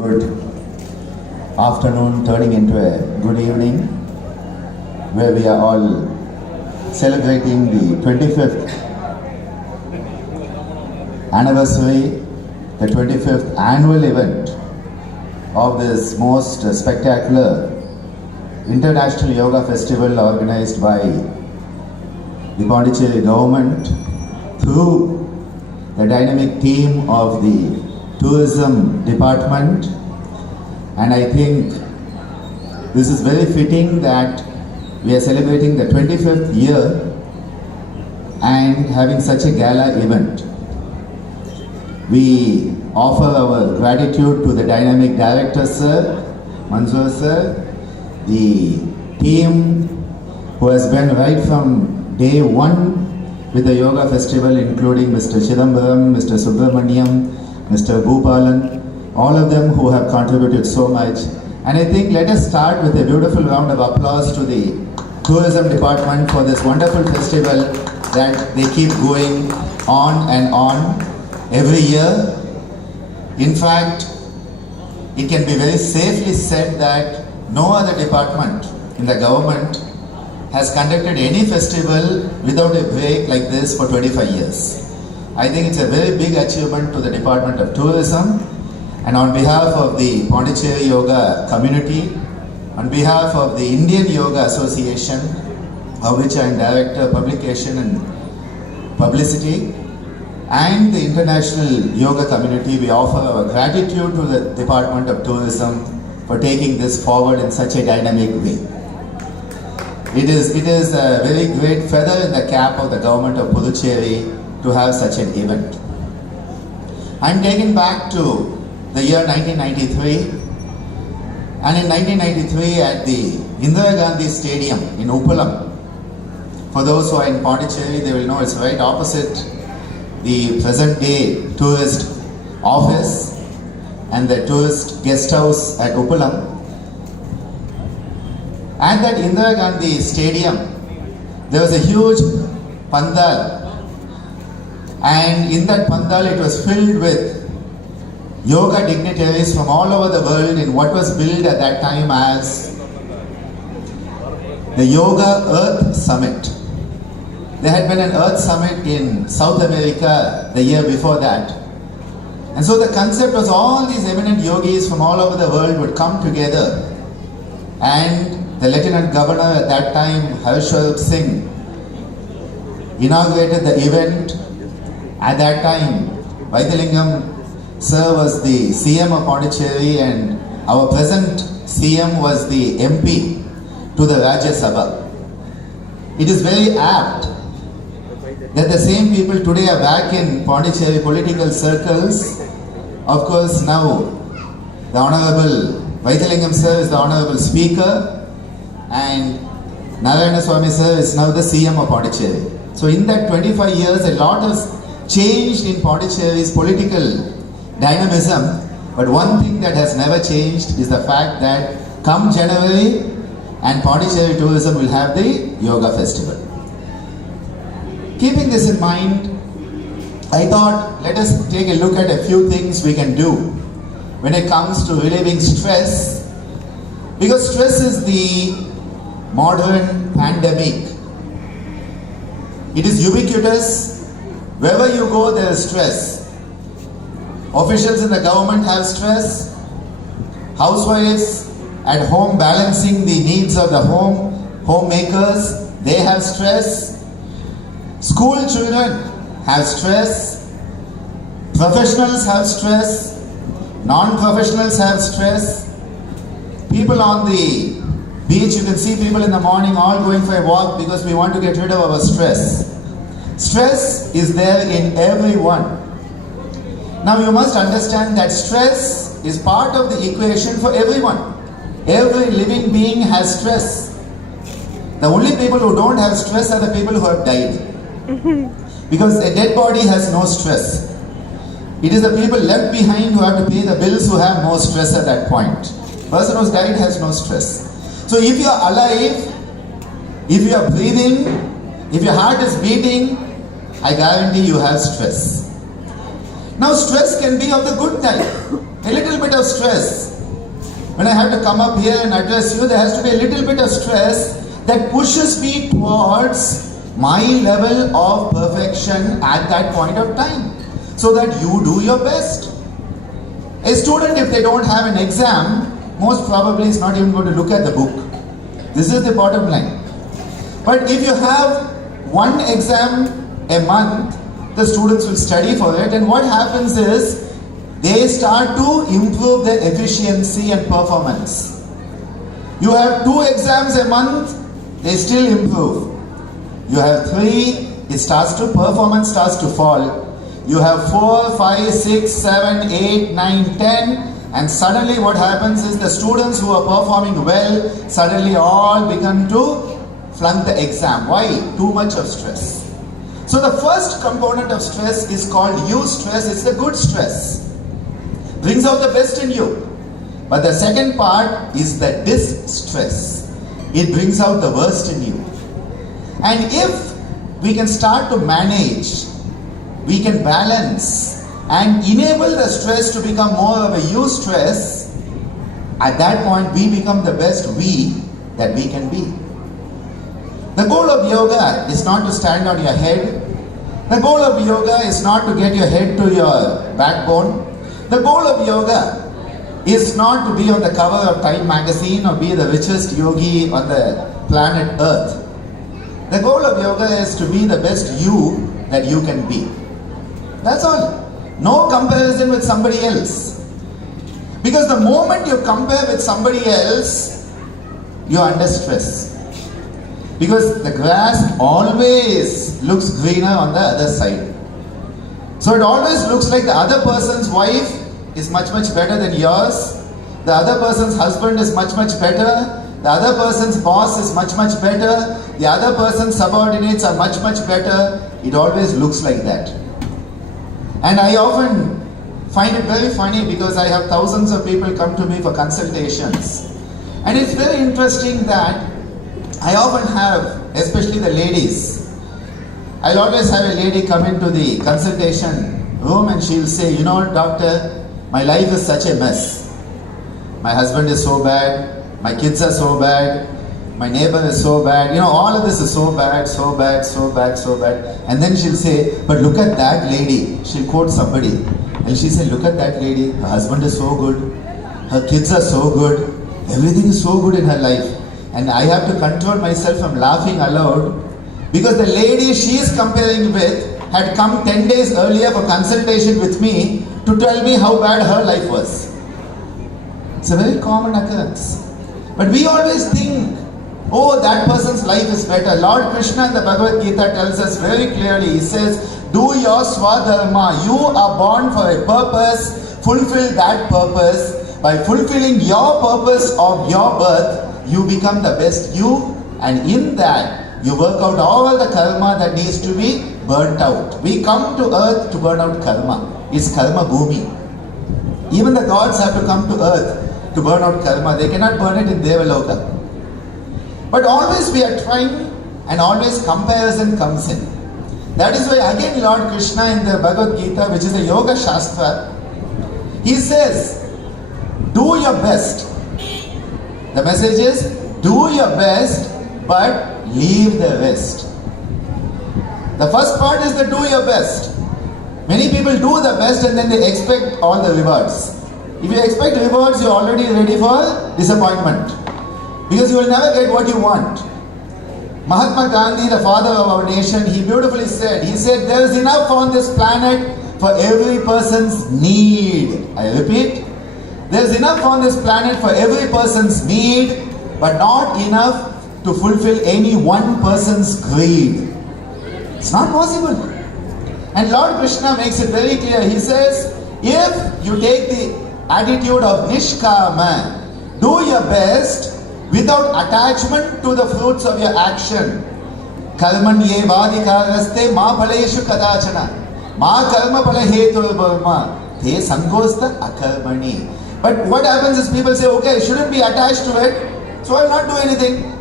Good afternoon turning into a good evening, where we are all celebrating the 25th anniversary, the 25th annual event of this most spectacular International Yoga Festival organized by the Pondicherry government through the dynamic team of the tourism department. And I think this is very fitting that we are celebrating the 25th year and having such a gala event. We offer our gratitude to the dynamic director sir, Manzoor sir, the team who has been right from day one with the yoga festival, including Mr. Chidambaram, Mr. Subramaniam, Mr. Bhupalan, all of them who have contributed so much. And I think let us start with a beautiful round of applause to the tourism department for this wonderful festival that they keep going on and on every year. In fact, it can be very safely said that no other department in the government has conducted any festival without a break like this for 25 years. I think it's a very big achievement to the Department of Tourism, and on behalf of the Pondicherry Yoga community, on behalf of the Indian Yoga Association, of which I am Director Publication and Publicity, and the International Yoga community, we offer our gratitude to the Department of Tourism for taking this forward in such a dynamic way. It is a very great feather in the cap of the Government of Puducherry to have such an event. I'm taken back to the year 1993, and in 1993 at the Indira Gandhi Stadium in Uppalam. For those who are in Pondicherry, they will know it's right opposite the present day tourist office and the tourist guest house at Uppalam. At that Indira Gandhi Stadium, there was a huge pandal, and in that pandal it was filled with yoga dignitaries from all over the world in what was billed at that time as the Yoga Earth Summit. There had been an Earth Summit in South America the year before that. And so the concept was all these eminent yogis from all over the world would come together, and the Lieutenant Governor at that time, Harshvarp Singh, inaugurated the event. At that time, Vaidilingam sir was the CM of Pondicherry, and our present CM was the MP to the Rajya Sabha. It is very apt that the same people today are back in Pondicherry political circles. Of course, now the Honorable Vaidilingam sir is the Honorable Speaker, and Narayana Swami sir is now the CM of Pondicherry. So in that 25 years, a lot has changed in Pondicherry's political dynamism, but one thing that has never changed is the fact that come January, and Pondicherry tourism will have the Yoga Festival. Keeping this in mind, I thought let us take a look at a few things we can do when it comes to relieving stress, because stress is the modern pandemic. It is ubiquitous. Wherever you go, there is stress. Officials in the government have stress. Housewives at home balancing the needs of the homemakers, they have stress. School children have stress. Professionals have stress. Non-professionals have stress. People on the beach, you can see people in the morning all going for a walk because we want to get rid of our stress. Stress is there in everyone. Now you must understand that stress is part of the equation for everyone. Every living being has stress. The only people who don't have stress are the people who have died. Because a dead body has no stress. It is the people left behind who have to pay the bills who have more stress at that point. Person who's died has no stress. So if you are alive, if you are breathing, if your heart is beating, I guarantee you have stress. Now stress can be of the good type. A little bit of stress. When I have to come up here and address you, there has to be a little bit of stress that pushes me towards my level of perfection at that point of time, so that you do your best. A student, if they don't have an exam, most probably is not even going to look at the book. This is the bottom line. But if you have one exam a month, the students will study for it, and what happens is they start to improve their efficiency and performance. You have 2 exams a month, they still improve. You have 3, performance starts to fall. You have 4, 5, 6, 7, 8, 9, 10, and suddenly what happens is the students who are performing well suddenly all begin to flunk the exam. Why? Too much of stress. So the first component of stress is called eustress. It's the good stress. Brings out the best in you. But the second part is the distress. It brings out the worst in you. And if we can start to manage, we can balance and enable the stress to become more of a eustress, at that point we become the best we that we can be. The goal of yoga is not to stand on your head. The goal of yoga is not to get your head to your backbone. The goal of yoga is not to be on the cover of Time magazine or be the richest yogi on the planet Earth. The goal of yoga is to be the best you that you can be. That's all. No comparison with somebody else. Because the moment you compare with somebody else, you're under stress. Because the grass always looks greener on the other side. So it always looks like the other person's wife is much, much better than yours. The other person's husband is much, much better. The other person's boss is much, much better. The other person's subordinates are much, much better. It always looks like that. And I often find it very funny because I have thousands of people come to me for consultations. And it's very interesting that I often have, especially the ladies, I'll always have a lady come into the consultation room and she'll say, you know, doctor, my life is such a mess. My husband is so bad. My kids are so bad. My neighbor is so bad. You know, all of this is so bad, so bad, so bad, so bad. And then she'll say, but look at that lady. She'll quote somebody. And she'll say, look at that lady. Her husband is so good. Her kids are so good. Everything is so good in her life. And I have to control myself from laughing aloud because the lady she is comparing with had come 10 days earlier for consultation with me to tell me how bad her life was. It's a very common occurrence. But we always think, oh, that person's life is better. Lord Krishna in the Bhagavad Gita tells us very clearly, he says, do your swadharma. You are born for a purpose, fulfill that purpose. By fulfilling your purpose of your birth, you become the best you, and in that, you work out all the karma that needs to be burnt out. We come to earth to burn out karma. It's karma bhumi. Even the gods have to come to earth to burn out karma. They cannot burn it in Devaloka. But always we are trying, and always comparison comes in. That is why again Lord Krishna in the Bhagavad Gita, which is the Yoga Shastra, he says, do your best. The message is, do your best, but leave the rest. The first part is the do your best. Many people do the best and then they expect all the rewards. If you expect rewards, you're already ready for disappointment. Because you will never get what you want. Mahatma Gandhi, the father of our nation, he beautifully said, there is enough on this planet for every person's need. I repeat, there is enough on this planet for every person's need, but not enough to fulfill any one person's greed. It's not possible. And Lord Krishna makes it very clear. He says, if you take the attitude of Nishkama, do your best without attachment to the fruits of your action. Karmanye vadikaraste ma phaleshu kadachana ma karma palahetu burma te sankosta akarmani. But what happens is people say, okay, I shouldn't be attached to it, so I will not do anything.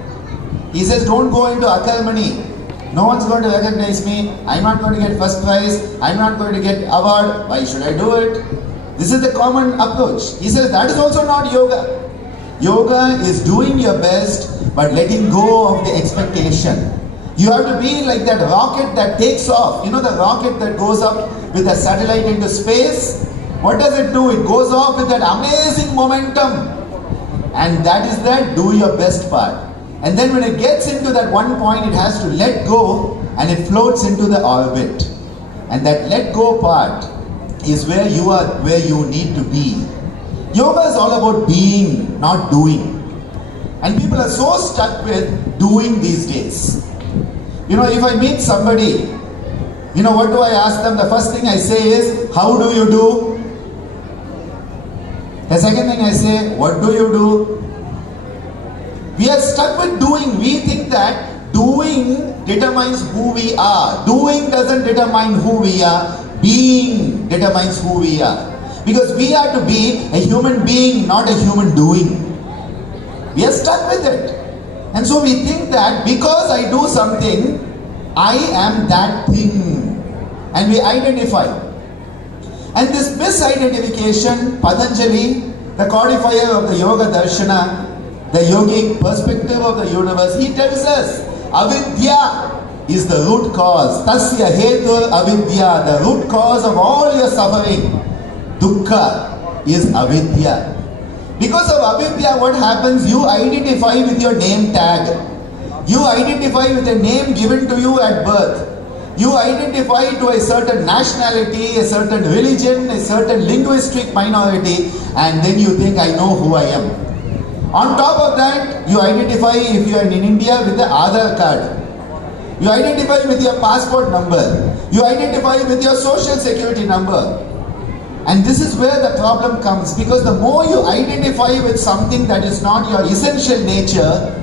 He says, don't go into akarmani. No one's going to recognize me. I'm not going to get first prize. I'm not going to get award. Why should I do it? This is the common approach. He says that is also not yoga. Yoga is doing your best but letting go of the expectation. You have to be like that rocket that takes off. You know the rocket that goes up with a satellite into space? What does it do? It goes off with that amazing momentum. And that is the do your best part. And then when it gets into that one point, it has to let go and it floats into the orbit. And that let go part is where you are, where you need to be. Yoga is all about being, not doing. And people are so stuck with doing these days. You know, if I meet somebody, you know, what do I ask them? The first thing I say is, how do you do? The second thing I say, what do you do? We are stuck with doing. We think that doing determines who we are. Doing doesn't determine who we are. Being determines who we are. Because we are to be a human being, not a human doing. We are stuck with it. And so we think that because I do something, I am that thing. And we identify. And this misidentification, Patanjali, the codifier of the Yoga Darshana, the yogic perspective of the universe, he tells us, avidya is the root cause. Tasya hetur avidya, the root cause of all your suffering. Dukkha is avidya. Because of avidya, what happens? You identify with your name tag. You identify with a name given to you at birth. You identify to a certain nationality, a certain religion, a certain linguistic minority, and then you think, I know who I am. On top of that, you identify, if you are in India, with the Aadhaar card. You identify with your passport number. You identify with your social security number. And this is where the problem comes, because the more you identify with something that is not your essential nature,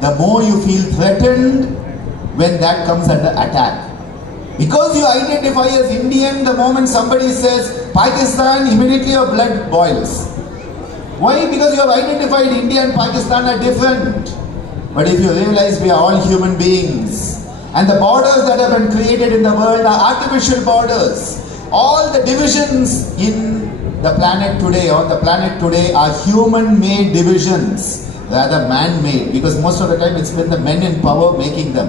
the more you feel threatened when that comes under attack. Because you identify as Indian, the moment somebody says Pakistan, immediately your blood boils. Why? Because you have identified India and Pakistan are different. But if you realize we are all human beings, and the borders that have been created in the world are artificial borders. All the divisions in the planet today, on the planet today, are human-made divisions, rather man-made, because most of the time it's been the men in power making them.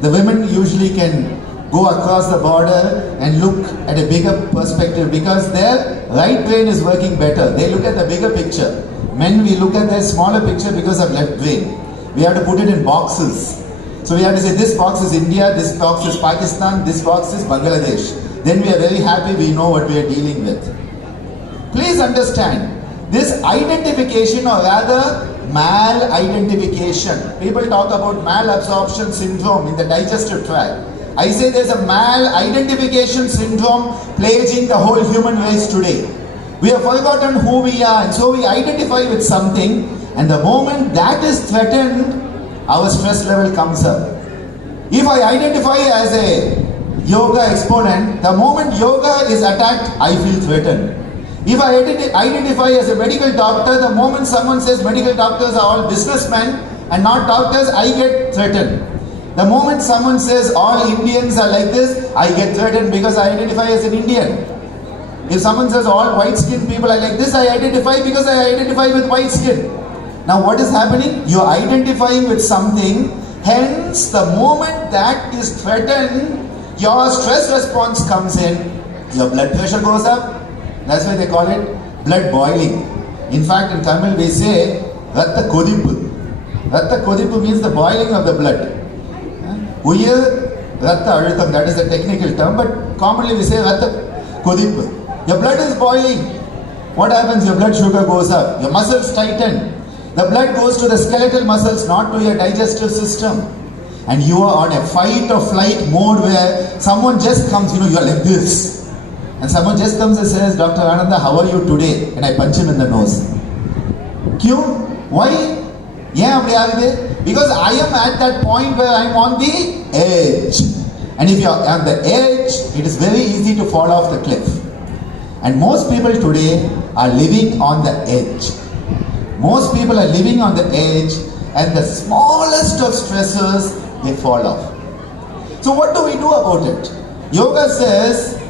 The women usually can go across the border and look at a bigger perspective because their right brain is working better. They look at the bigger picture. Men, we look at their smaller picture because of left brain. We have to put it in boxes. So we have to say this box is India, this box is Pakistan, this box is Bangladesh. Then we are very happy we know what we are dealing with. Please understand, this identification, or rather mal-identification. People talk about malabsorption syndrome in the digestive tract. I say there's a mal-identification syndrome plaguing the whole human race today. We have forgotten who we are, and so we identify with something, and the moment that is threatened, our stress level comes up. If I identify as a yoga exponent, the moment yoga is attacked, I feel threatened. If I identify as a medical doctor, the moment someone says medical doctors are all businessmen and not doctors, I get threatened. The moment someone says all Indians are like this, I get threatened because I identify as an Indian. If someone says all white-skinned people are like this, I identify because I identify with white skin. Now what is happening? You are identifying with something, hence the moment that is threatened, your stress response comes in, your blood pressure goes up. That's why they call it blood boiling. In fact, in Tamil we say Ratta Kodippu. Ratta Kodippu means the boiling of the blood. Uyir Ratta Arutam, that is the technical term, but commonly we say Ratta Kodippu. Your blood is boiling. What happens? Your blood sugar goes up. Your muscles tighten. The blood goes to the skeletal muscles, not to your digestive system. And you are on a fight or flight mode where someone just comes, you are like this. And someone just comes and says, Dr. Ananda, how are you today? And I punch him in the nose. Kyun? Why? Because I am at that point where I am on the edge. And if you are on the edge, it is very easy to fall off the cliff. And most people today are living on the edge. Most people are living on the edge, and the smallest of stressors, they fall off. So what do we do about it? Yoga says,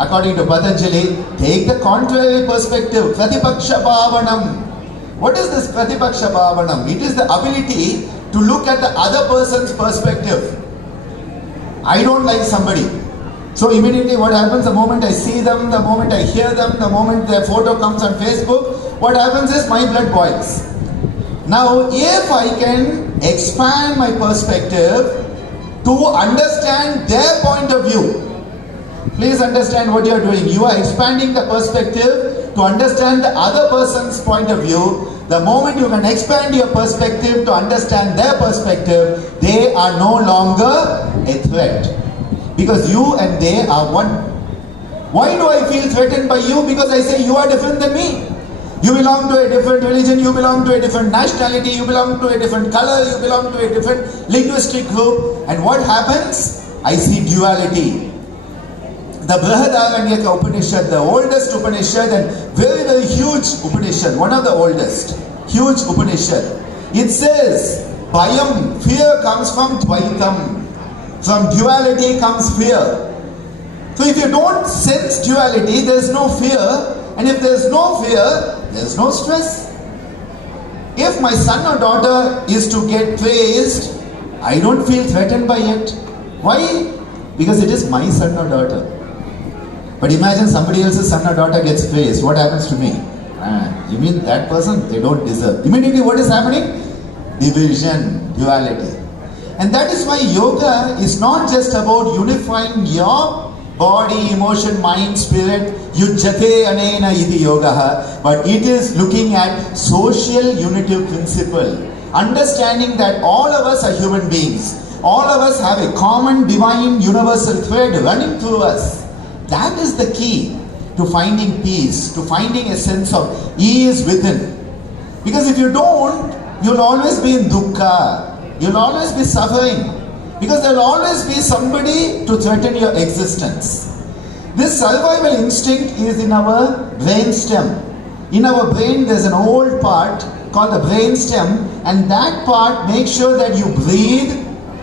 according to Patanjali, take the contrary perspective, Pratipaksha Bhavanam. What is this Pratipaksha Bhavanam? It is the ability to look at the other person's perspective. I don't like somebody. So immediately what happens, the moment I see them, the moment I hear them, the moment their photo comes on Facebook, what happens is my blood boils. Now, if I can expand my perspective to understand their point of view, please understand what you are doing. You are expanding the perspective to understand the other person's point of view. The moment you can expand your perspective to understand their perspective, they are no longer a threat. Because you and they are one. Why do I feel threatened by you? Because I say you are different than me. You belong to a different religion, you belong to a different nationality, you belong to a different color, you belong to a different linguistic group. And what happens? I see duality. The Brihadaranyaka Upanishad, the oldest Upanishad and very, very huge Upanishad, one of the oldest, huge Upanishad. It says, Bhayam, fear comes from Dvaitam. From duality comes fear. So if you don't sense duality, there is no fear. And if there is no fear, there is no stress. If my son or daughter is to get praised, I don't feel threatened by it. Why? Because it is my son or daughter. But imagine somebody else's son or daughter gets praised. What happens to me? You mean that person? They don't deserve. Immediately what is happening? Division, duality. And that is why yoga is not just about unifying your body, emotion, mind, spirit, yujjate anena iti yogaha, but it is looking at social unity principle. Understanding that all of us are human beings. All of us have a common divine universal thread running through us. That is the key to finding peace, to finding a sense of ease within. Because if you don't, you'll always be in dukkha. You'll always be suffering. Because there will always be somebody to threaten your existence. This survival instinct is in our brain stem. In our brain there's an old part called the brain stem, and that part makes sure that you breathe,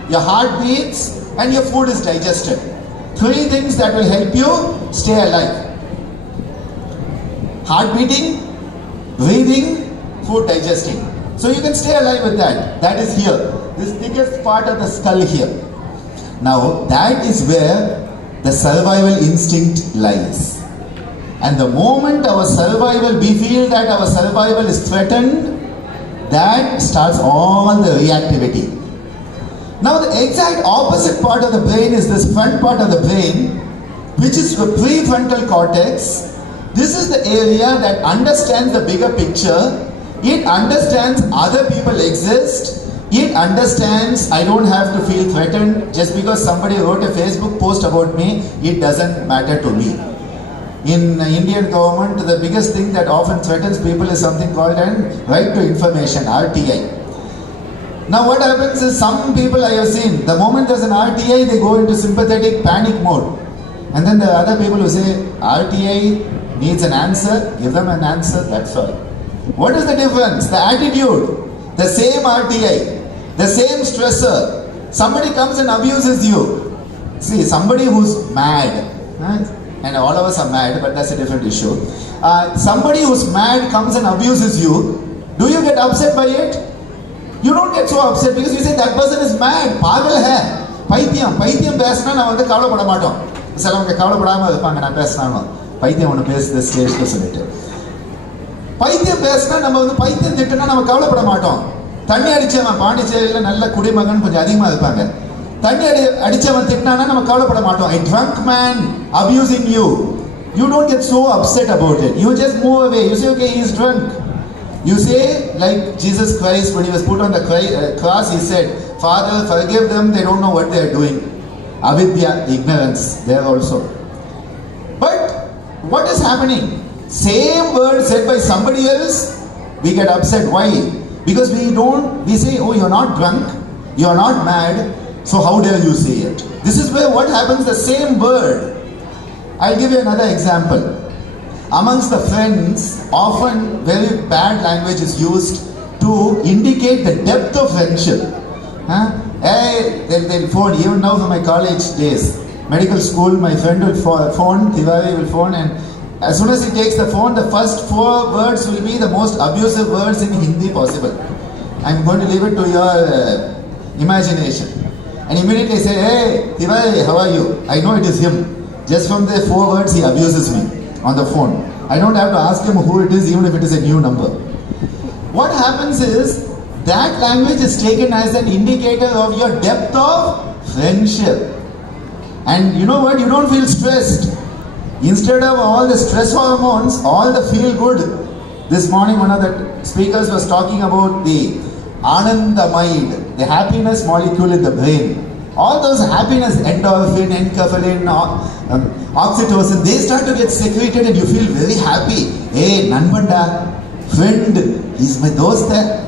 your heart beats, and your food is digested. 3 things that will help you stay alive. Heart beating, breathing, food digesting. So you can stay alive with that. That is here. This thickest part of the skull here. Now that is where the survival instinct lies. And the moment our survival, we feel that our survival is threatened, that starts all the reactivity. Now the exact opposite part of the brain is this front part of the brain, which is the prefrontal cortex. This is the area that understands the bigger picture. It understands other people exist. It understands I don't have to feel threatened just because somebody wrote a Facebook post about me. It doesn't matter to me. In Indian government, the biggest thing that often threatens people is something called an right to information, RTI. Now what happens is some people I have seen, the moment there's an RTI, they go into sympathetic panic mode. And then there are other people who say, RTI needs an answer, give them an answer, that's all. What is the difference? The attitude. The same RTI, the same stressor. Somebody comes and abuses you. See, somebody who's mad, and all of us are mad, but that's a different issue. Somebody who's mad comes and abuses you. Do you get upset by it? You don't get so upset because you say that person is mad. Pagal hai. Paithiyam pesna na vandu kavalapada maatom. Selavanga kavalapadama irupanga na pesnano. Paithiyam onu pesudhu stage ku solittu. பைத்தியம் பேசினா நம்ம வந்து பைத்தியம் திட்டுனா நம்ம கவலைப்பட மாட்டோம். தண்ணி அடிச்சவன் பாண்டிச்சேரியில் நல்ல குடிமகன் கொஞ்சம் அதிகமாக இருப்பாங்க. தண்ணி அடிச்சவன் திட்டினானா நம்ம கவலைப்பட மாட்டோம். A drunk man abusing you, you don't get so upset about it. You just move away. You say, okay, he is drunk. You say, like Jesus Christ, when he was put on the cross, he said, Father, forgive them, they don't know what they are doing. Avidya, ignorance, there also. But what is happening? Same word said by somebody else, we get upset. Why? Because we say, oh, you're not drunk, you're not mad, so how dare you say it? This is where what happens, the same word. I'll give you another example. Amongst the friends, often very bad language is used to indicate the depth of friendship. Hey, they'll phone, even now from my college days. medical school, my friend will phone, Tiwari will phone, and as soon as he takes the phone, the first 4 words will be the most abusive words in Hindi possible. I'm going to leave it to your imagination. And immediately say, hey, Tiwari, how are you? I know it is him. Just from the 4 words, he abuses me on the phone. I don't have to ask him who it is, even if it is a new number. What happens is, that language is taken as an indicator of your depth of friendship. And you know what? You don't feel stressed. Instead of all the stress hormones, all the feel good. This morning one of the speakers was talking about the Anandamide, the happiness molecule in the brain. All those happiness, endorphin, enkephalin, oxytocin, they start to get secreted and you feel very happy. Hey, Nanbanda, friend, he's my dosta.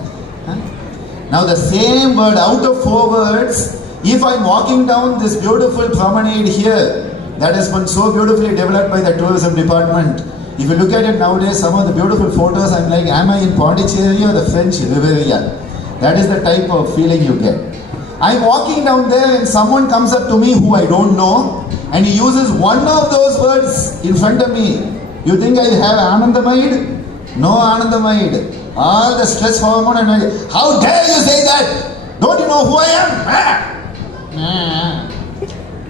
Now the same word, out of 4 words, if I'm walking down this beautiful promenade here, that has been so beautifully developed by the tourism department. If you look at it nowadays, some of the beautiful photos, I'm like, am I in Pondicherry or the French Riviera? That is the type of feeling you get. I'm walking down there and someone comes up to me who I don't know and he uses one of those words in front of me. You think I have Anandamide? No Anandamide. All the stress hormone and how dare you say that? Don't you know who I am?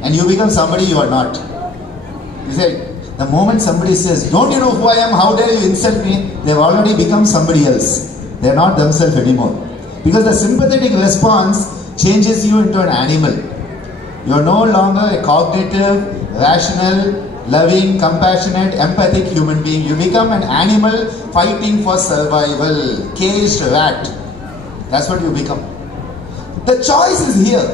And you become somebody you are not. You say, the moment somebody says, don't you know who I am, how dare you insult me, they've already become somebody else. They're not themselves anymore. Because the sympathetic response changes you into an animal. You are no longer a cognitive, rational, loving, compassionate, empathic human being. You become an animal fighting for survival, caged rat. That's what you become. The choice is here.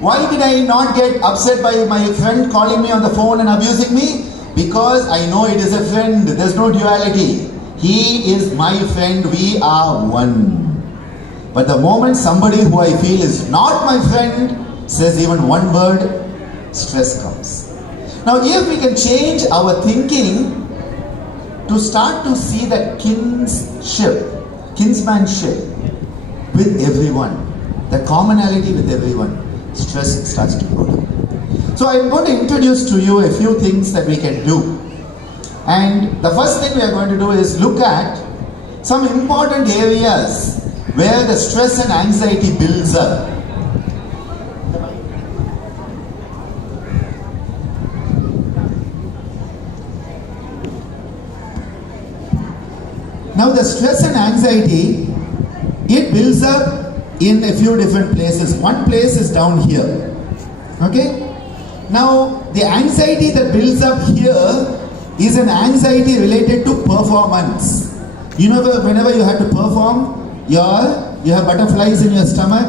Why did I not get upset by my friend calling me on the phone and abusing me? Because I know it is a friend. There's no duality. He is my friend. We are one. But the moment somebody who I feel is not my friend says even one word, stress comes. Now if we can change our thinking to start to see that kinsmanship with everyone, the commonality with everyone, stress starts to go down. So I'm going to introduce to you a few things that we can do. And the first thing we are going to do is look at some important areas where the stress and anxiety builds up. Now the stress and anxiety, it builds up in a few different places. One place is down here. Okay? Now the anxiety that builds up here is an anxiety related to performance. You know, whenever you have to perform, you have butterflies in your stomach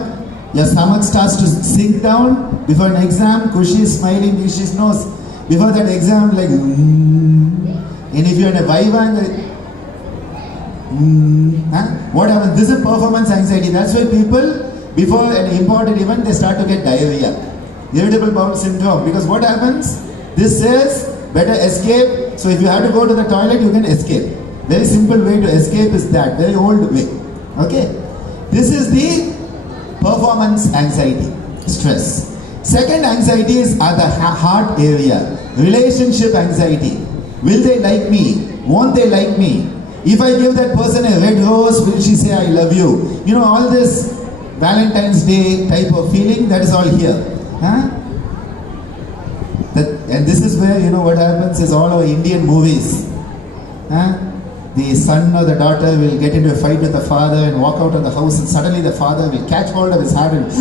starts to sink down. Before an exam, Kushi is smiling, Kushi knows. Before that exam, like, and if you're in a viva, what happens? This is performance anxiety. That's why people, before an important event, they start to get diarrhea. Irritable bowel syndrome. Because what happens? This says, better escape. So if you have to go to the toilet, you can escape. Very simple way to escape is that, very old way. Okay? This is the performance anxiety, stress. Second anxiety is at the heart area. Relationship anxiety. Will they like me? Won't they like me? If I give that person a red rose, will she say I love you? You know, all this Valentine's Day type of feeling, that is all here. And this is where, you know, what happens is all our Indian movies. The son or the daughter will get into a fight with the father and walk out of the house, and suddenly the father will catch hold of his hand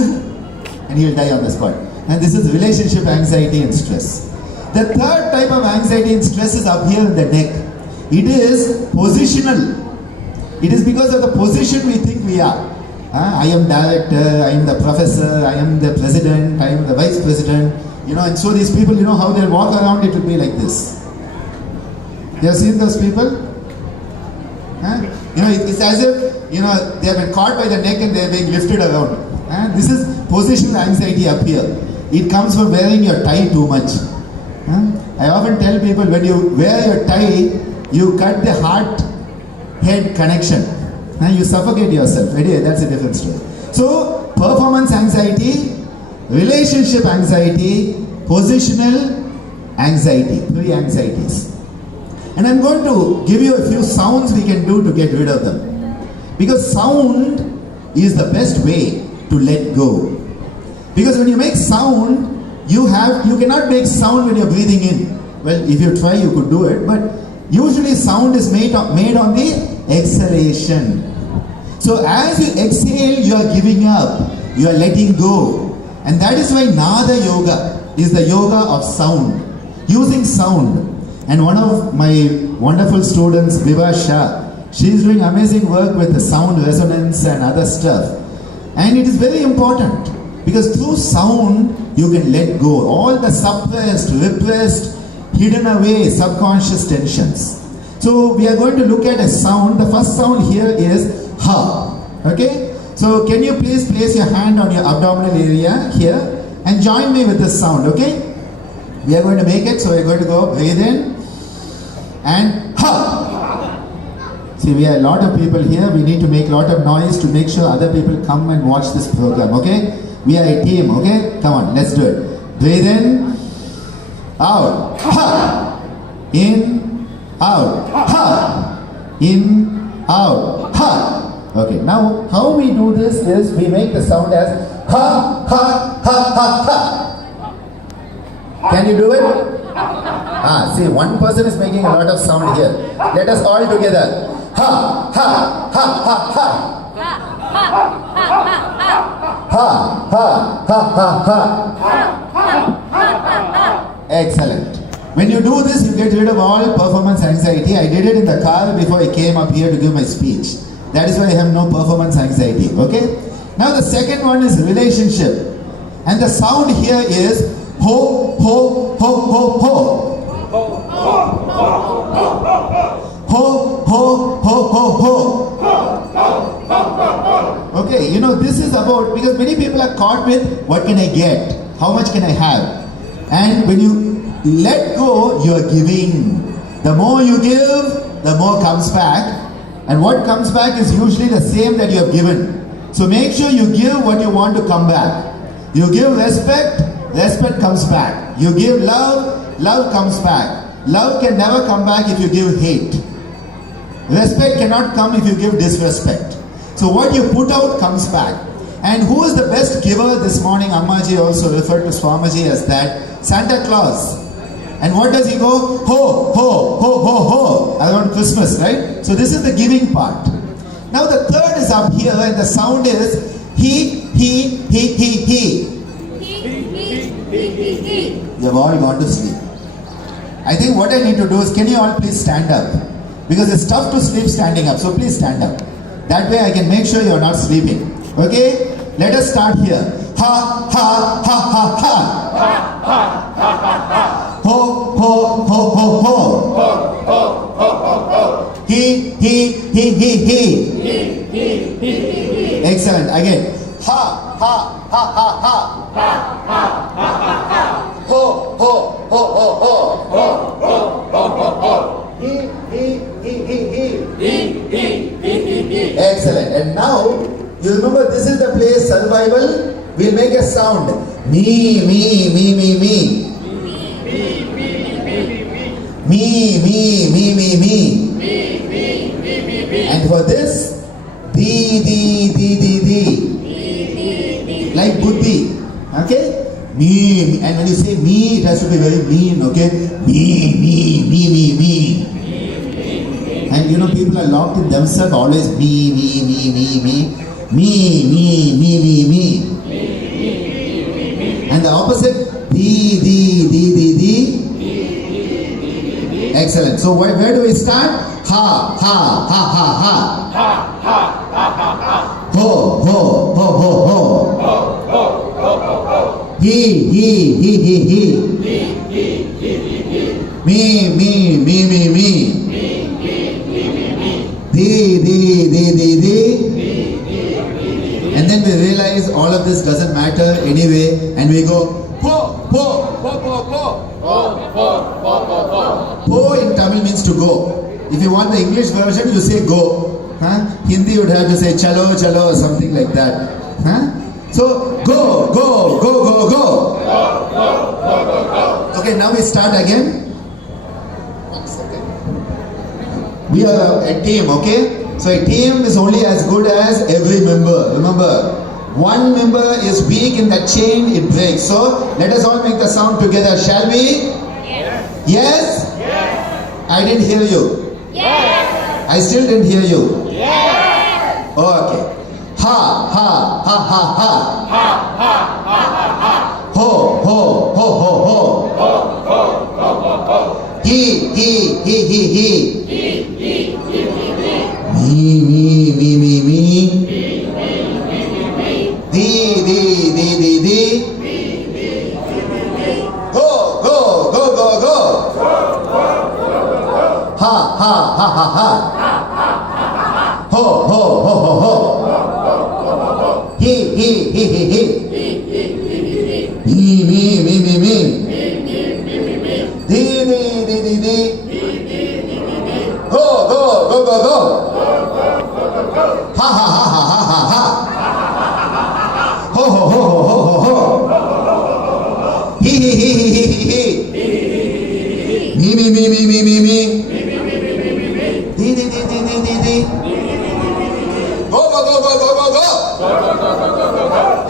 and he will die on the spot. And this is relationship anxiety and stress. The third type of anxiety and stress is up here in the neck. It is positional. It is because of the position we think we are. I am director, I am the professor, I am the president, I am the vice president. You know, and so these people, you know how they walk around, it will be like this. You have seen those people? You know, it's as if, you know, they have been caught by the neck and they are being lifted around. This is positional anxiety up here. It comes from wearing your tie too much. I often tell people, when you wear your tie, you cut the heart-head connection. You suffocate yourself. Anyway, that's a different story. So, performance anxiety, relationship anxiety, positional anxiety, 3 anxieties. And I'm going to give you a few sounds we can do to get rid of them. Because sound is the best way to let go. Because when you make sound, you cannot make sound when you're breathing in. Well, if you try, you could do it, but usually sound is made on the exhalation. So as you exhale, you are giving up, you are letting go. And that is why Nada Yoga is the yoga of sound, using sound. And one of my wonderful students, Viva Shah, she is doing amazing work with the sound resonance and other stuff. And it is very important because through sound, you can let go all the suppressed, repressed, hidden away subconscious tensions. So we are going to look at a sound. The first sound here is ha. Okay? So can you please place your hand on your abdominal area here and join me with this sound, okay? We are going to make it, so we are going to go breathe in and ha. See, we are a lot of people here. We need to make a lot of noise to make sure other people come and watch this program, okay? We are a team, okay? Come on, let's do it. Breathe in, out, ha. In, out, ha. In, out, ha. Okay, now how we do this is we make the sound as ha, ha, ha, ha, ha. Can you do it? See, one person is making a lot of sound here. Let us all together. Ha, ha, ha, ha, ha. Ha, ha, ha, ha, ha. Excellent. When you do this, you get rid of all performance anxiety. I did it in the car before I came up here to give my speech. That is why I have no performance anxiety. Okay? Now the second one is relationship. And the sound here is ho, ho, ho, ho, ho. Ho, ho, ho, ho, ho. Okay, you know, this is about, because many people are caught with what can I get? How much can I have? And when you let go, you are giving. The more you give, the more comes back. And what comes back is usually the same that you have given. So make sure you give what you want to come back. You give respect, respect comes back. You give love, love comes back. Love can never come back if you give hate. Respect cannot come if you give disrespect. So what you put out comes back. And who is the best giver this morning? Ammaji also referred to Swamiji as that. Santa Claus. And what does he go? Ho, ho, ho, ho, ho. Around Christmas, right? So this is the giving part. Now the third is up here and the sound is he, he, he, he, he. You have all gone to sleep. I think what I need to do is, can you all please stand up? Because it's tough to sleep standing up, so please stand up. That way I can make sure you are not sleeping. Okay? Let us start here. Ha, ha, ha, ha, ha. Ha, ha, ha, ha, ha. Ho, ho, ho, ho, ho. Ho, ho, ho, ho, ho. He, he, he, he, he. He, he, he, he. Excellent. Again. Ha, ha, ha, ha, ha. Ha, ha, ha, ha, ha. Ho, ho, ho, ho, ho. Ho, ho, ho, ho, ho. He, he, he, he, he. He, he, he, he, he. Excellent. And now, you remember this is the place, survival. We'll make a sound. Me, me, me, me, me. Me, me, me, me, me. And for this, di. Like buddhi. Okay? Me. And when you say me, it has to be very mean. Okay? Me. And you know, people are locked in themselves, always me. Me. And the opposite, di. Excellent. So where do we start? Ha, ha, ha, ha, ha. Ha, ha, ha, ha, ha. Ho, ho, ho, ho, ho. Ho, ho, ho, ho, ho. He. Me. Di. And then we realize all of this doesn't matter anyway, and we go po. Po in Tamil means to go. If you want the English version, you say go. Hindi would have to say chalo or something like that. So go, go, go, go, go. Okay, now we start again. 1 second. We are a team, okay? So a team is only as good as every member. Remember, one member is weak in that chain, it breaks. So let us all make the sound together, shall we? Yes? Yes? Yes. I didn't hear you. Yes. I still didn't hear you. Yes. Okay. Ha, ha, ha, ha, ha. Ha, ha, ha, ha, ha. Ho, ho, ho, ho, ho. Ho, ho, ho, ho, ho. He, he, he, he, he. He, he, he, he, he. Me, me, me, me, me. Me, me, me, me, me. Thee, thee, thee, thee, thee. Thee, thee, thee, thee, thee. Go, go, go, go, go. Go, go, go, go, go. Ha, ha, ha, ha, ha. Ha, ha, ha, ha, ha. Ho, ho, ho, ho, ho. He, he, he, he, he. Me, me, me, me, me. Thee, thee, thee, thee, thee. Go, go, go, go, go. Ha, ha, ha, ha, ha, ha. Ho, ho, ho, ho, ho, ho. He, he, he, he, he, he, he. Me, me, me, me, me, me, me. Thee, thee, thee, thee, thee, thee, thee. Go, go, go, go, go, go, go.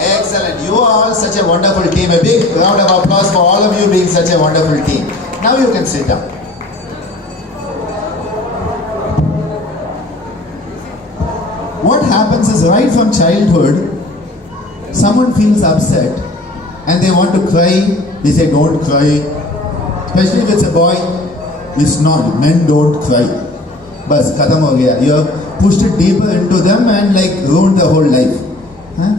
Excellent. You are all such a wonderful team. A big round of applause for all of you being such a wonderful team. Now you can sit down. What happens is right from childhood, someone feels upset and they want to cry. We say, don't cry. Especially if it's a boy, it's not. Men don't cry. Bas, khatam ho gaya. You have pushed it deeper into them and like ruined the whole life. Huh?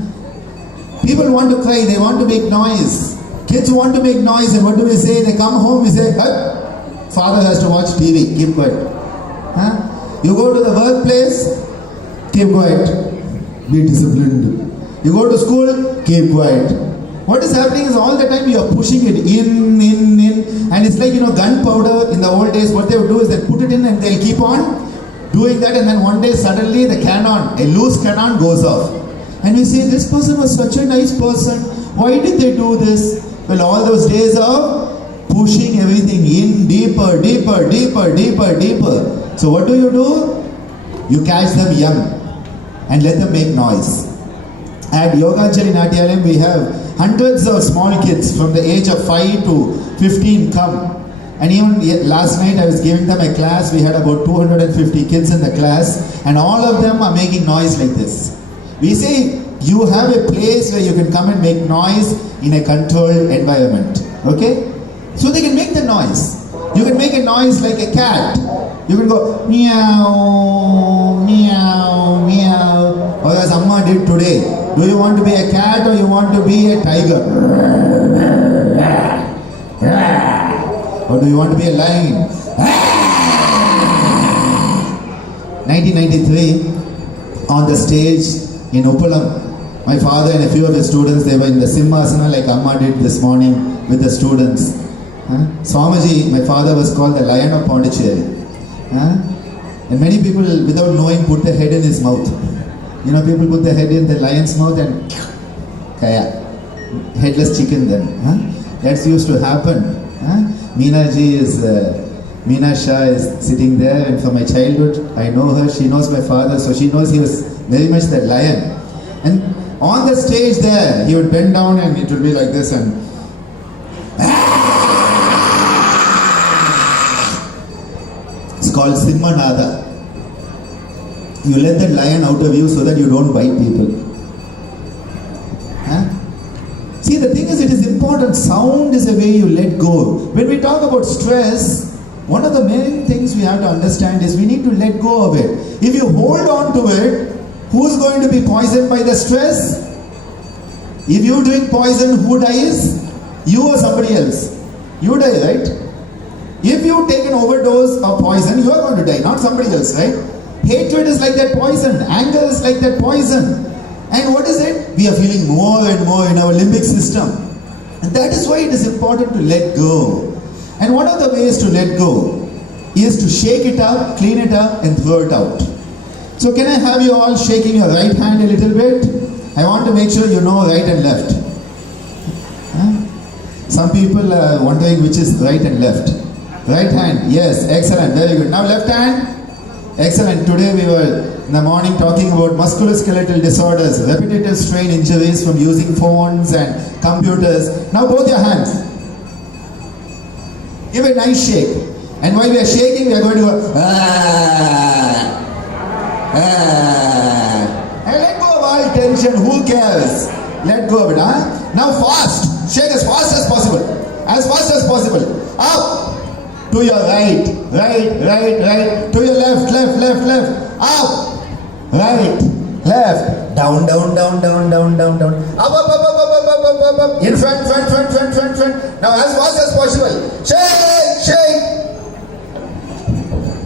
People want to cry, they want to make noise. Kids want to make noise, and what do we say? They come home, we say, hey, father has to watch TV, keep quiet. Huh? You go to the workplace, keep quiet, be disciplined. You go to school, keep quiet. What is happening is all the time you are pushing it in, and it's like, gunpowder in the old days. What they would do is they put it in and they'll keep on doing that, and then one day suddenly the cannon, a loose cannon goes off. And we say, this person was such a nice person. Why did they do this? Well, all those days of pushing everything in deeper, deeper, deeper, deeper, deeper. So what do? You catch them young and let them make noise. At Yogacharya Natyalayam, we have hundreds of small kids from the age of 5 to 15 come. And even last night I was giving them a class. We had about 250 kids in the class, and all of them are making noise like this. We say, you have a place where you can come and make noise in a controlled environment. Okay? So they can make the noise. You can make a noise like a cat. You can go meow, meow, meow. Or as Amma did today. Do you want to be a cat or you want to be a tiger? Or do you want to be a lion? 1993, on the stage in Uppalam, my father and a few of the students, they were in the Simhasana like Amma did this morning with the students. Swamiji, my father, was called the Lion of Pondicherry. And many people, without knowing, put their head in his mouth. People put their head in the lion's mouth and kaya, headless chicken then. That's used to happen. Meena Shah is sitting there, and from my childhood, I know her, she knows my father, so she knows he was very much that lion. And on the stage there, he would bend down and it would be like this and it's called Simhanada. You let that lion out of you so that you don't bite people. See, the thing is, it is important. Sound is a way you let go. When we talk about stress, one of the main things we have to understand is we need to let go of it. If you hold on to it, who's going to be poisoned by the stress? If you drink poison, who dies? You or somebody else? You die, right? If you take an overdose of poison, you are going to die, not somebody else, right? Hatred is like that poison. Anger is like that poison. And what is it? We are feeling more and more in our limbic system. And that is why it is important to let go. And one of the ways to let go is to shake it up, clean it up, and throw it out. So can I have you all shaking your right hand a little bit? I want to make sure you know right and left. Some people are wondering which is right and left. Right hand, yes, excellent, very good. Now left hand, excellent. Today we were in the morning talking about musculoskeletal disorders, repetitive strain injuries from using phones and computers. Now both your hands. Give a nice shake. And while we are shaking, we are going to go, and let go of all tension. Who cares? Let go of it, Now fast. Shake as fast as possible. As fast as possible. Up. To your right. Right. To your left. Up. Right. Left. Down. Up. In front. Now as fast as possible. Shake.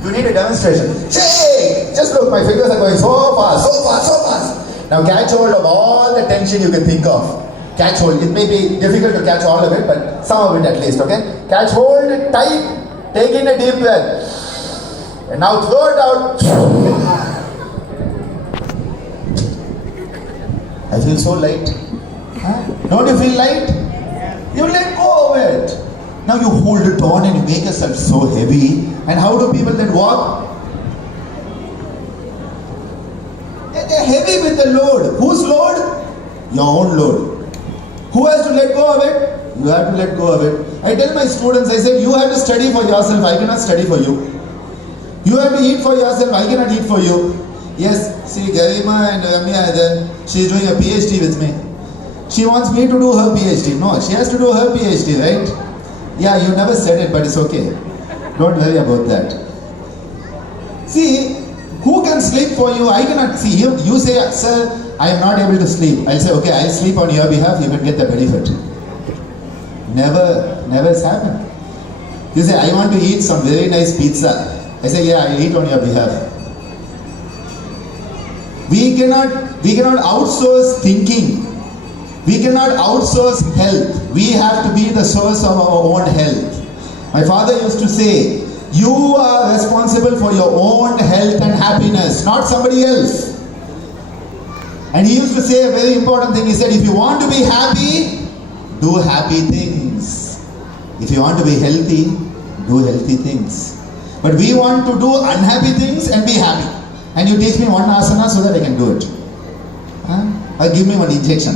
You need a demonstration. Shake. Just look, my fingers are going so fast. Now catch hold of all the tension you can think of. Catch hold. It may be difficult to catch all of it, but some of it at least, okay? Catch hold tight. Take in a deep breath. And now throw it out. I feel so light. Don't you feel light? You let go of it. Now you hold it on and you make yourself so heavy. And how do people then walk? They're heavy with the load. Whose load? Your own load. Who has to let go of it? You have to let go of it. I tell my students, I said, you have to study for yourself, I cannot study for you. You have to eat for yourself, I cannot eat for you. Yes, see, Garima and Ramya are there. She is doing a PhD with me. She wants me to do her PhD. No, she has to do her PhD, right? Yeah, you never said it, but it's okay. Don't worry about that. See, who can sleep for you? I cannot see you. You say, sir, I am not able to sleep. I'll say, okay, I'll sleep on your behalf, you can get the benefit. Never has happened. You say, I want to eat some very nice pizza. I say, yeah, I'll eat on your behalf. We cannot outsource thinking. We cannot outsource health. We have to be the source of our own health. My father used to say, you are responsible for your own health and happiness, not somebody else. And he used to say a very important thing. He said, if you want to be happy, do happy things. If you want to be healthy, do healthy things. But we want to do unhappy things and be happy. And you teach me one asana so that I can do it. Or give me one injection,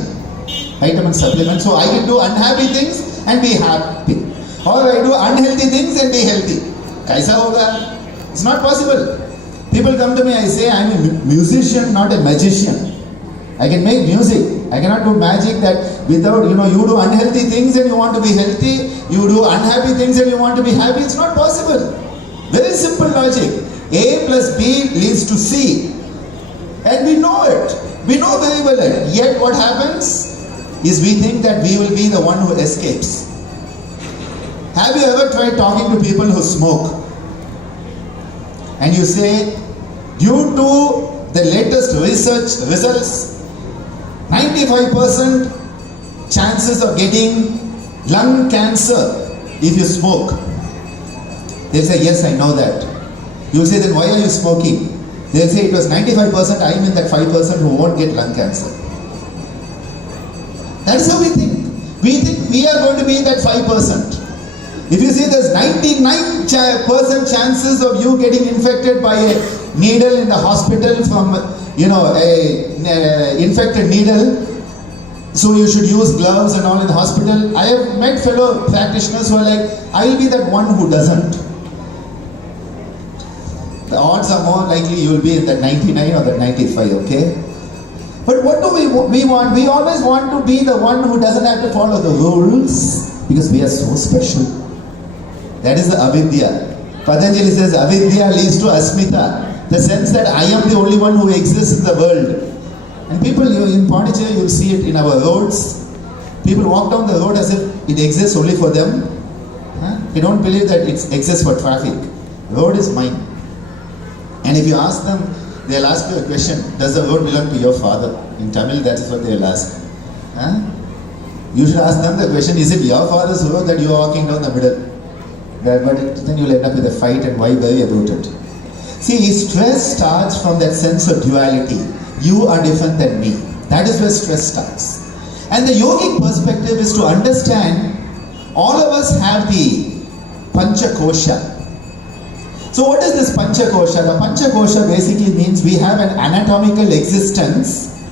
vitamin supplement, so I can do unhappy things and be happy. Or I do unhealthy things and be healthy. Kaisa hoga? It's not possible. People come to me, I say, I'm a musician, not a magician. I can make music. I cannot do magic that without, you do unhealthy things and you want to be healthy. You do unhappy things and you want to be happy. It's not possible. Very simple logic. A plus B leads to C. And we know it. We know very well it. Yet what happens is we think that we will be the one who escapes. Have you ever tried talking to people who smoke? And you say, due to the latest research results, 95% chances of getting lung cancer if you smoke. They say, yes, I know that. You say, then why are you smoking? They say, it was 95%, I am in that 5% who won't get lung cancer. That is how we think. We think we are going to be in that 5%. If you see there's 99% chances of you getting infected by a needle in the hospital from, a infected needle, so you should use gloves and all in the hospital. I have met fellow practitioners who are like, I will be that one who doesn't. The odds are more likely you will be in that 99 or that 95, okay? But what do we want? We always want to be the one who doesn't have to follow the rules because we are so special. That is the avidya. Patanjali says avidya leads to asmita. The sense that I am the only one who exists in the world. And people in Pondicherry, you'll see it in our roads. People walk down the road as if it exists only for them. They don't believe that it exists for traffic. Road is mine. And if you ask them, they'll ask you a question, does the road belong to your father? In Tamil, that is what they'll ask. You should ask them the question, is it your father's road that you are walking down the middle? But then you'll end up with a fight, and why worry about it? See, stress starts from that sense of duality. You are different than me. That is where stress starts. And the yogic perspective is to understand all of us have the Pancha Kosha. So what is this Pancha Kosha? The Pancha Kosha basically means we have an anatomical existence,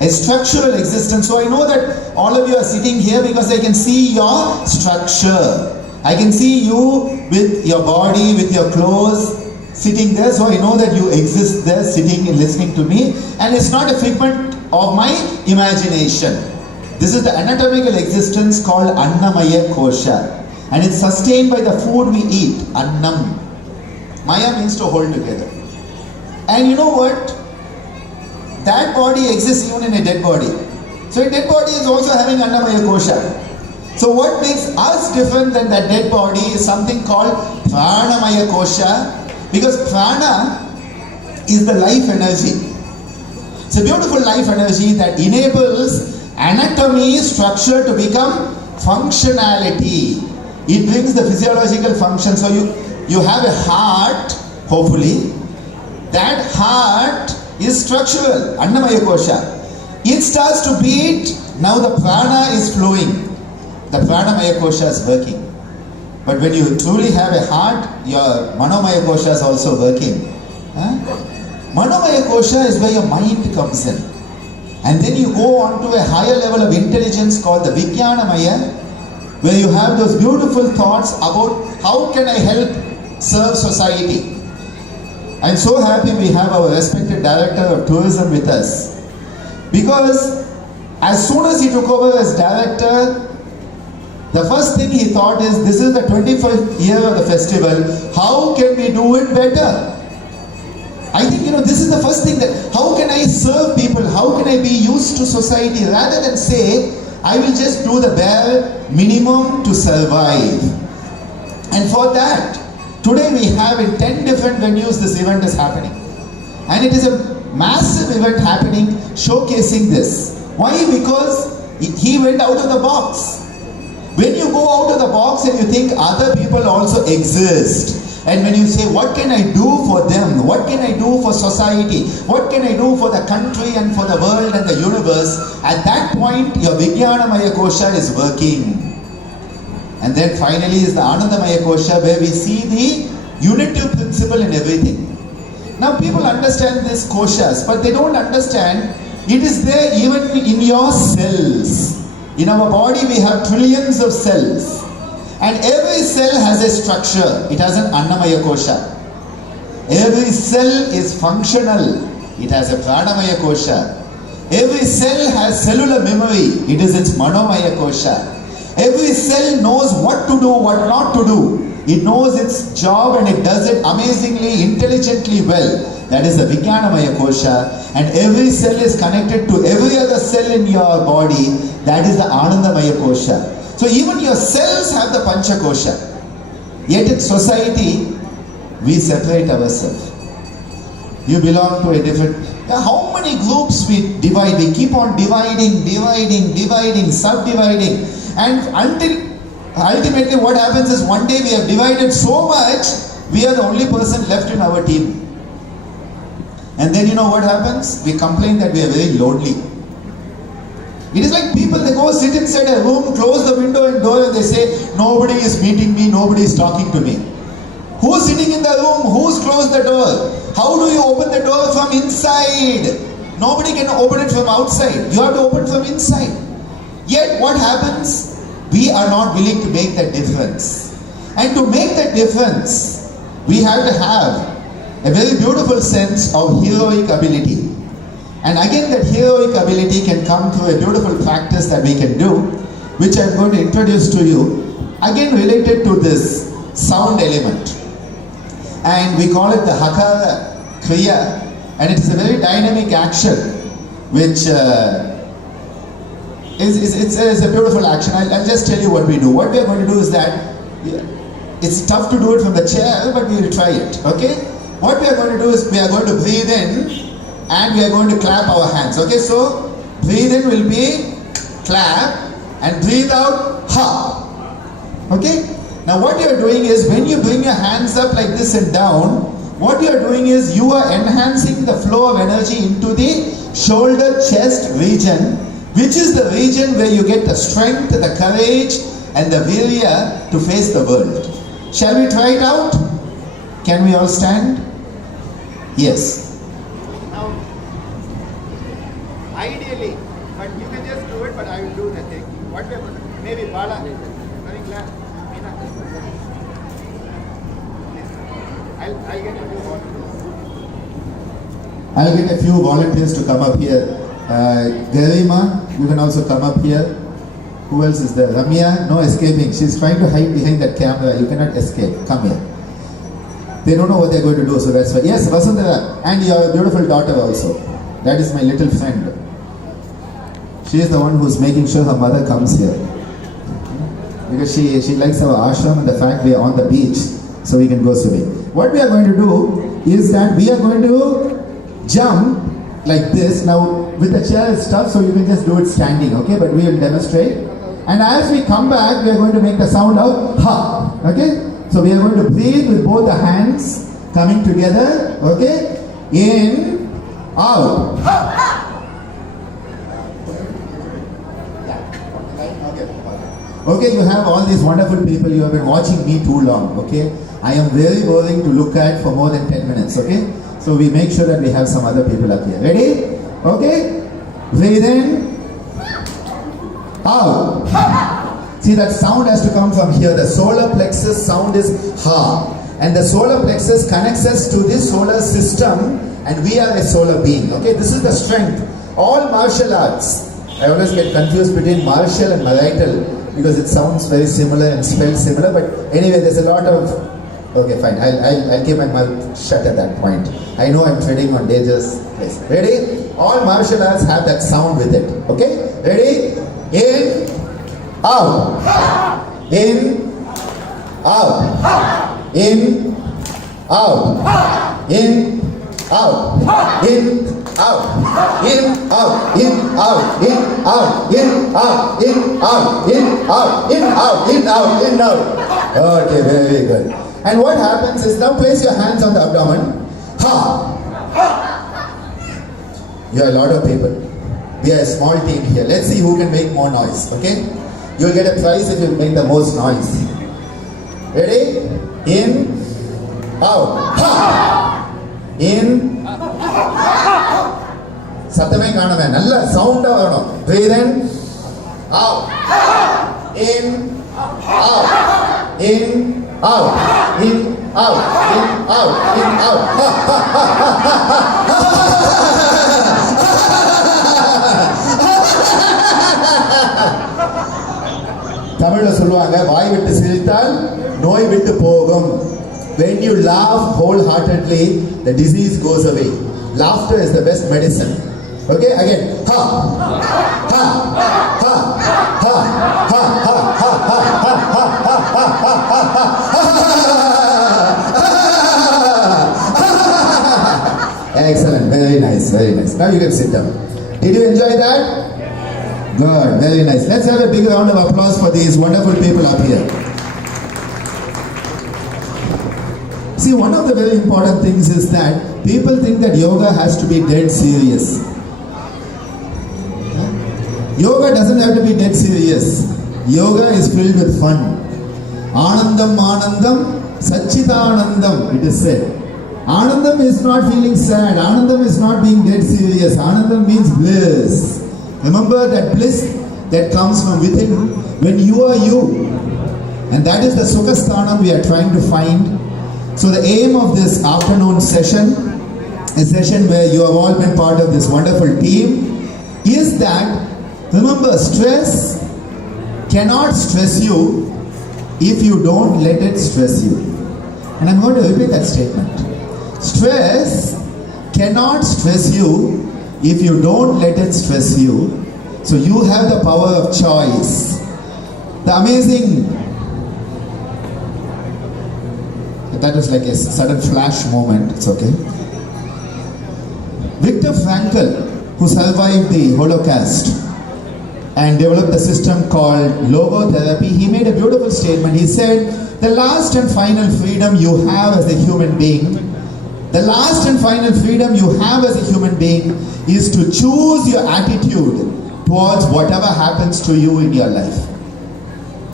a structural existence. So I know that all of you are sitting here because I can see your structure. I can see you with your body, with your clothes, sitting there. So I know that you exist there, sitting and listening to me. And it's not a figment of my imagination. This is the anatomical existence called Annamaya Kosha. And it's sustained by the food we eat, Annam. Maya means to hold together. And you know what? That body exists even in a dead body. So a dead body is also having Annamaya Kosha. So what makes us different than that dead body is something called Pranamaya Kosha, because prana is the life energy. It's a beautiful life energy that enables anatomy, structure to become functionality. It brings the physiological function. So you have a heart, hopefully. That heart is structural, Annamaya Kosha. It starts to beat, now the prana is flowing. The Pranamaya Kosha is working. But when you truly have a heart, your Manomaya Kosha is also working. Manomaya Kosha is where your mind comes in. And then you go on to a higher level of intelligence called the Vijnanamaya, where you have those beautiful thoughts about how can I help serve society. I'm so happy we have our respected Director of Tourism with us. Because as soon as he took over as Director, the first thing he thought is, this is the 25th year of the festival, how can we do it better? I think, this is the first thing, that how can I serve people, how can I be used to society, rather than say, I will just do the bare minimum to survive. And for that, today we have in 10 different venues this event is happening. And it is a massive event happening showcasing this. Why? Because he went out of the box. When you go out of the box and you think other people also exist, and when you say, what can I do for them? What can I do for society? What can I do for the country and for the world and the universe? At that point, your Vijnanamaya Kosha is working. And then finally is the Anandamaya Kosha, where we see the unitive principle in everything. Now people understand these koshas, but they don't understand it is there even in your cells. In our body we have trillions of cells, and every cell has a structure. It has an Annamaya Kosha. Every cell is functional. It has a Pranamaya Kosha. Every cell has cellular memory. It is its Manomaya Kosha. Every cell knows what to do, what not to do. It knows its job and it does it amazingly, intelligently well. That is the Vijnanamaya Kosha. And every cell is connected to every other cell in your body. That is the Anandamaya Kosha. So even your cells have the Pancha Kosha. Yet in society, we separate ourselves. You belong to a different... How many groups we divide? We keep on dividing, subdividing. And until ultimately what happens is, one day we have divided so much, we are the only person left in our team. And then you know what happens? We complain that we are very lonely. It is like people, they go sit inside a room, close the window and door, and they say, nobody is meeting me, nobody is talking to me. Who's sitting in the room? Who's closed the door? How do you open the door from inside? Nobody can open it from outside. You have to open from inside. Yet what happens? We are not willing to make that difference. And to make that difference, we have to have a very beautiful sense of heroic ability. And again, that heroic ability can come through a beautiful practice that we can do, which I'm going to introduce to you, again related to this sound element. And we call it the Hakara Kriya, and it is a very dynamic action, which is a beautiful action. I'll just tell you what we do. What we are going to do is that, it's tough to do it from the chair, but we will try it, okay? What we are going to do is, we are going to breathe in, and we are going to clap our hands, okay? So, breathe in will be clap, and breathe out, ha, okay? Now what you are doing is, when you bring your hands up like this and down, what you are doing is, you are enhancing the flow of energy into the shoulder chest region, which is the region where you get the strength, the courage and the virya to face the world. Shall we try it out? Can we all stand? Yes. Now, ideally, but you can just do it, but I will do the thing. What we are going to do? Maybe Bala, very glad. Meena. I'll get a few volunteers. I'll get a few volunteers to come up here. Garima, you can also come up here. Who else is there? Ramya, no escaping. She's trying to hide behind that camera. You cannot escape. Come here. They don't know what they're going to do, so that's why. Yes, Vasundhara, and your beautiful daughter also. That is my little friend. She is the one who's making sure her mother comes here. Because she likes our ashram and the fact we are on the beach, so we can go swimming. What we are going to do is that we are going to jump like this. Now, with the chair it's tough, so you can just do it standing, okay? But we will demonstrate. And as we come back, we are going to make the sound of ha, okay? So we are going to breathe with both the hands coming together, okay? In, out. Okay, you have all these wonderful people. You have been watching me too long, okay? I am very boring to look at for more than 10 minutes, okay? So we make sure that we have some other people up here. Ready? Okay? Breathe in. Out. See, that sound has to come from here. The solar plexus sound is ha. And the solar plexus connects us to this solar system, and we are a solar being. Okay, this is the strength. All martial arts. I always get confused between martial and marital because it sounds very similar and spells similar. But anyway, there's a lot of... Okay, fine. I'll keep my mouth shut at that point. I know I'm treading on dangerous place. Ready? All martial arts have that sound with it. Okay? Ready? In. Out. In. Out. In. Out. In. Out. In. Out. In. Out. In. Out. In. Out. In. Out. In. Out. In. Out. In. Out. In. Out. In. Out. Okay, very good. And what happens is, now place your hands on the abdomen. Ha. You are a lot of people. We are a small team here. Let's see who can make more noise. Okay? You'll get a prize if you make the most noise. Ready? In. Out. Ha. In. Sathame kaaname. Nalla sound varano. Breathe in. Out. In. Out. In. Out. In. Out. In. Out. In. Out. Ha ha ha ha ha தமிழ்ல சொல்லுவாங்க, வாய் விட்டு சிரித்தால் நோய் விட்டு போகும். When you laugh wholeheartedly, the disease goes away. Laughter is the best medicine. Okay, again. Ha ha ha ha ha ha ha ha ha. Excellent, very nice, very nice. Now you can sit down. Did you enjoy that? Good, very nice. Let's have a big round of applause for these wonderful people up here. See, one of the very important things is that people think that yoga has to be dead serious. Yoga doesn't have to be dead serious. Yoga is filled with fun. Anandam, Anandam, Satchitanandam, it is said. Anandam is not feeling sad. Anandam is not being dead serious. Anandam means bliss. Remember that bliss that comes from within when you are you. And that is the Sukhasthanam we are trying to find. So the aim of this afternoon session, a session where you have all been part of this wonderful team, is that, remember, stress cannot stress you if you don't let it stress you. And I'm going to repeat that statement. Stress cannot stress you if you don't let it stress you. So you have the power of choice. The amazing... That was like a sudden flash moment. It's okay. Viktor Frankl, who survived the Holocaust and developed a system called logotherapy, he made a beautiful statement. He said, the last and final freedom you have as a human being The last and final freedom you have as a human being is to choose your attitude towards whatever happens to you in your life.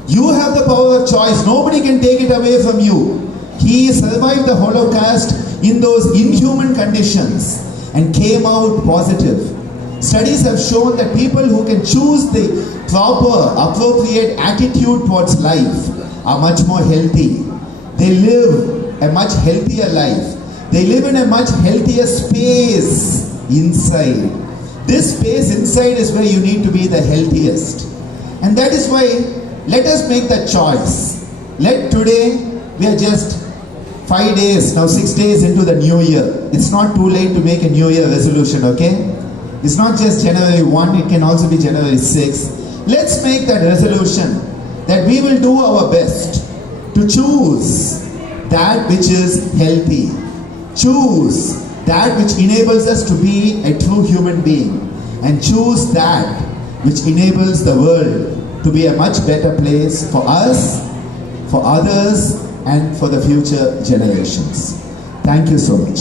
You have the power of choice. Nobody can take it away from you. He survived the Holocaust in those inhuman conditions and came out positive. Studies have shown that people who can choose the proper, appropriate attitude towards life are much more healthy. They live a much healthier life. They live in a much healthier space inside. This space inside is where you need to be the healthiest. And that is why let us make that choice. Today, we are just 5 days, now 6 days into the new year. It's not too late to make a new year resolution, okay? It's not just January 1, it can also be January 6. Let's make that resolution that we will do our best to choose that which is healthy. Choose that which enables us to be a true human being, and choose that which enables the world to be a much better place for us, for others, and for the future generations. Thank you so much.